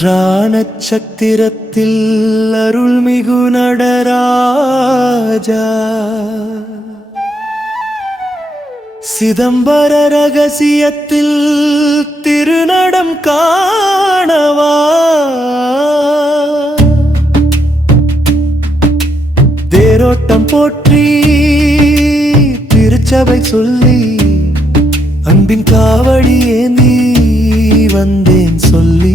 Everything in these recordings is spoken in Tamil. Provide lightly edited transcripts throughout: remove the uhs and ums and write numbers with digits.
உத்ரா நட்சத்திரத்தில் அருள்மிகு நடராஜா சிதம்பர ரகசியத்தில் திருநடம் காணவா தேரோட்டம் போற்றி திருச்சபை சொல்லி அன்பின் காவடி ஏந்தி வந்தேன் சொல்லி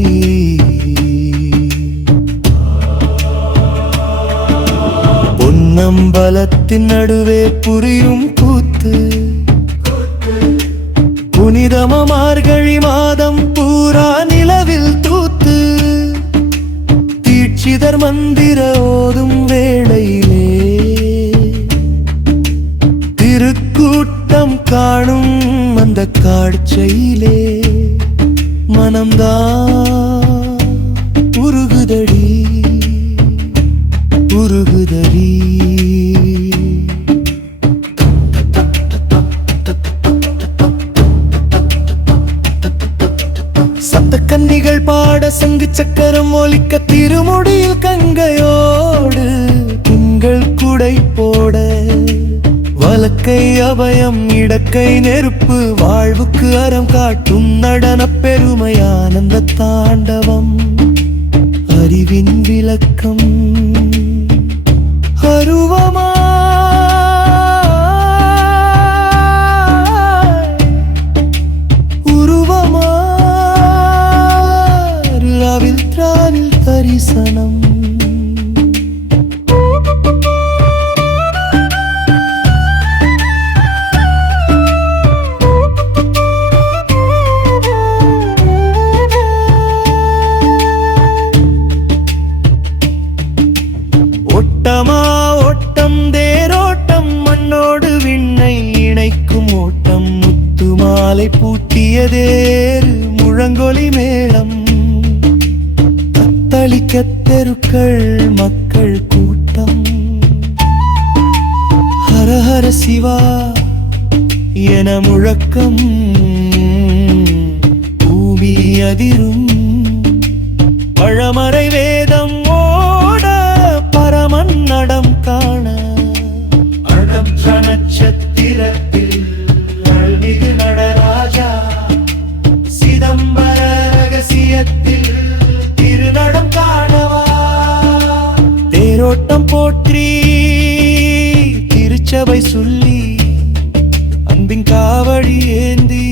பொன்னம்பலத்தின் நடுவே புரியும் கூத்து புனிதம மார்கழி மாதம் பூரா நிலவில் தூத்து தீட்சிதர் மந்திர ஓதும் வேளையிலே திருக்கூட்டம் காணும் அந்த காட்சியிலே மனம்தான் உருகுதடி உருகுதடி. சத்தக்கன்னிகள் பாட சங்கு சக்கரம் ஒலிக்க திருமுடியில் கங்கையோடு திங்கள் குடை போட வலக்கை அபயம் இடக்கை நெருப்பு வாழ்வுக்கு அறம் காட்டும் நடன பெருமை ஆனந்த தாண்டவம் அறிவின் விளக்கம் அருவமா உருவமா ராவில் திராவில் தரிசனம் ஓட்டமா ஓட்டம் தேரோட்டம் மண்ணோடு விண்ணை இணைக்கும் ஓட்டம் முத்து மாலை பூட்டியதேர் முழங்கொலி மேளம் தத்தளிக்க தெருக்கள் மக்கள் கூட்டம் ஹரஹர சிவா என முழக்கம் பூமி அதிரும் பழமறை வேதம் பரமன் நடம் காண அடற்ற நட்சத்திரத்தில் அருள்மிகு நடராஜா சிதம்பர ரகசியத்தில் திருநடம் காணவா தேரோட்டம் போற்றி திருச்சபை சொல்லி அன்பின் காவடி ஏந்தி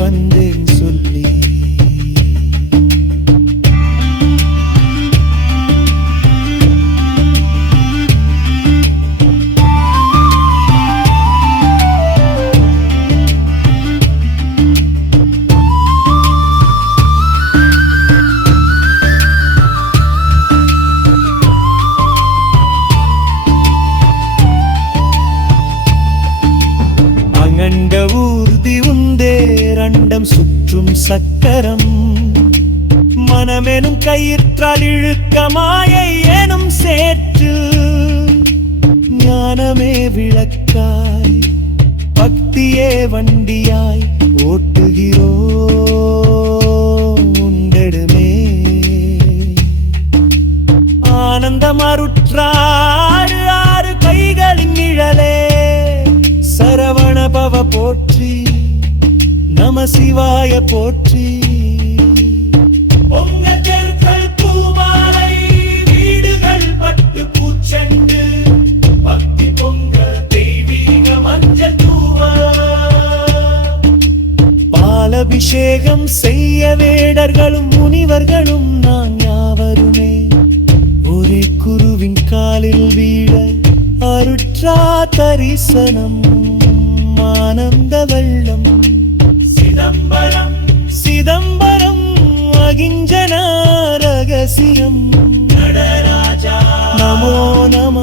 வந்தேன் சொல்லி. அண்ட ஊர்தி உந்தே ரண்டம் சுற்றும் சக்கரம் மனமெனும் கயிற்றால் இழுக்க மாயை எனும் சேற்று ஞானமே விளக்காய் பக்தியே வண்டியாய் ஓட்டுகிறோ உண்டெடுமே ஆனந்தம் அருற்றாறு ஆறு கைகளின் நிழலே சரவண பவ போற்றி நம சிவாய போற்றி. பொங்க தெருக்கள் பூமாலை வீடுகள் பட்டு பூச்செண்டு பக்தி பொங்க தெய்வீக மஞ்சள் தூவ பாலபிஷேகம் செய்ய வேடர்களும் முனிவர்களும் நான் யாவருமே ஒரே குருவின் காலில் வீழ அருற்றா தரிசனம் ஆனந்த வெள்ளம் சிதம்பரம் சிதம்பரம் அகிஞ்சன ரகசியம் நடராஜா நமோ நம